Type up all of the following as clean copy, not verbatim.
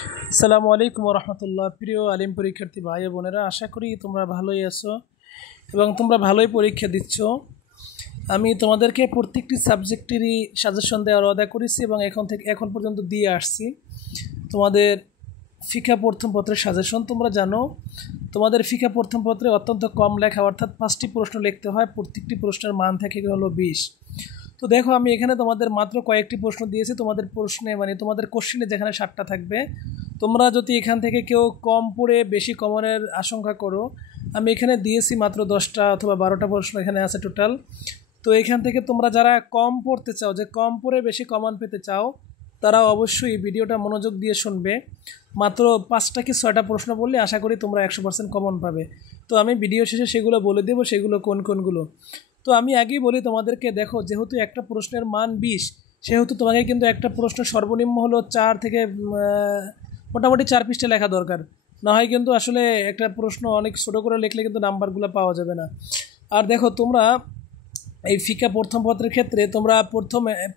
আসসালামু আলাইকুম রহমতুল্লাহ। প্রিয় আলিম পরীক্ষার্থী ভাই বোনেরা, আশা করি তোমরা ভালোই আছো এবং তোমরা ভালোই পরীক্ষা দিচ্ছ। আমি তোমাদেরকে প্রত্যেকটি সাবজেক্টেরই সাজেশন দেওয়ার ওয়াদা করেছি এবং এখন পর্যন্ত দিয়ে আসছি। তোমাদের ফিকা প্রথম পত্রের সাজেশন তোমরা জানো, তোমাদের ফিকা প্রথম পত্রে অত্যন্ত কম লেখা, অর্থাৎ 5টি প্রশ্ন লিখতে হয়, প্রত্যেকটি প্রশ্নের মান থাকে হলো 20। তো দেখো, আমি এখানে তোমাদের মাত্র কয়েকটি প্রশ্ন দিয়েছি। তোমাদের প্রশ্নে তোমাদের কোশ্চেনে যেখানে 7টা থাকবে, তোমরা যদি এখান থেকে কেউ কম পড়ে বেশি কমনের আশঙ্কা করো, আমি এখানে দিয়েছি মাত্র 10টা অথবা 12টা প্রশ্ন এখানে আছে টোটাল। তো এখান থেকে তোমরা যারা কম পড়তে চাও, যে কম পড়ে বেশি কমন পেতে চাও, তারা অবশ্যই ভিডিওটা মনোযোগ দিয়ে শুনবে। মাত্র 5টা কি 6টা প্রশ্ন বললে আশা করি তোমরা 100% কমন পাবে। তো আমি ভিডিও শেষে সেগুলো বলে দেবো, সেগুলো কোনগুলো। তো আমি আগেই বলি তোমাদেরকে, দেখো, যেহেতু একটা প্রশ্নের মান 20, সেহেতু তোমাকে কিন্তু একটা প্রশ্ন সর্বনিম্ন হলো 4 থেকে মোটামুটি 4 পৃষ্ঠা লেখা দরকার। না হয় কিন্তু আসলে একটা প্রশ্ন অনেক ছোটো করে লিখলে কিন্তু নাম্বারগুলো পাওয়া যাবে না। আর দেখো, তোমরা এই ফিকা প্রথম পত্রের ক্ষেত্রে তোমরা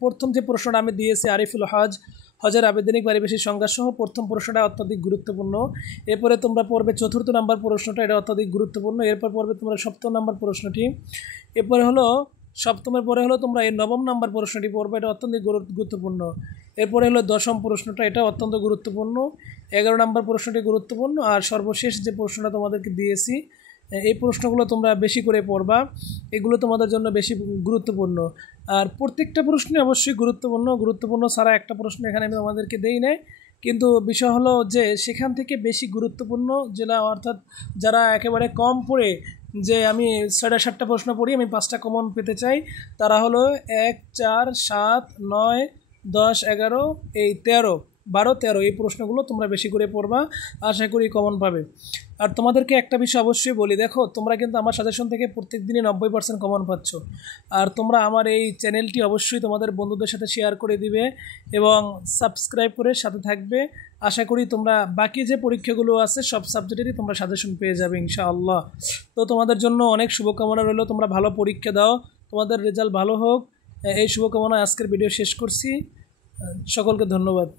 প্রথম যে প্রশ্নটা আমি দিয়েছি, আরিফুল হজের আবেদনিক পারিবেশিক সংজ্ঞা সহ প্রথম প্রশ্নটা অত্যধিক গুরুত্বপূর্ণ। এরপরে তোমরা পড়বে 4র্থ নাম্বার প্রশ্নটা, এটা অত্যধিক গুরুত্বপূর্ণ। এরপর পড়বে তোমরা 7ম নাম্বার প্রশ্নটি। এরপরে হলো সপ্তমের পরে হলো তোমরা এই 9ম নাম্বার প্রশ্নটি পড়বে, এটা অত্যন্ত গুরুত্বপূর্ণ। এরপরে হলো 10ম প্রশ্নটা, এটা অত্যন্ত গুরুত্বপূর্ণ। 11 নাম্বার প্রশ্নটি গুরুত্বপূর্ণ। আর সর্বশেষ যে প্রশ্নটা তোমাদেরকে দিয়েছি, এই প্রশ্নগুলো তোমরা বেশি করে পড়বা, এগুলো তোমাদের জন্য বেশি গুরুত্বপূর্ণ। আর প্রত্যেকটা প্রশ্নই অবশ্যই গুরুত্বপূর্ণ ছাড়া একটা প্রশ্ন এখানে আমি তোমাদেরকে দেই নাই। কিন্তু বিষয় হলো যে সেখান থেকে বেশি গুরুত্বপূর্ণ যেটা, অর্থাৎ যারা একেবারে কম পড়ে, যে আমি 6টা প্রশ্ন পড়ি, আমি 5টা কমন পেতে চাই, তারা হলো 1, 4, 7, 9, 10, 11, এই 13, 12, 13 এই প্রশ্নগুলো তোমরা বেশি করে পড়বা, আশা করি কমন পাবে। আর তোমাদেরকে একটা বিষয় অবশ্যই বলি, দেখো, তোমরা কিন্তু আমার সাজেশন থেকে প্রত্যেক দিনই 90% কমন পাচ্ছ। আর তোমরা আমার এই চ্যানেলটি অবশ্যই তোমাদের বন্ধুদের সাথে শেয়ার করে দিবে এবং সাবস্ক্রাইব করে সাথে থাকবে। আশা করি তোমরা বাকি যে পরীক্ষাগুলো আছে সব সাবজেক্টেরই তোমরা সাজেশন পেয়ে যাবে ইনশাআল্লাহ। তো তোমাদের জন্য অনেক শুভকামনা রইল, তোমরা ভালো পরীক্ষা দাও, তোমাদের রেজাল্ট ভালো হোক, এই শুভকামনা আজকের ভিডিও শেষ করছি। সকলকে ধন্যবাদ।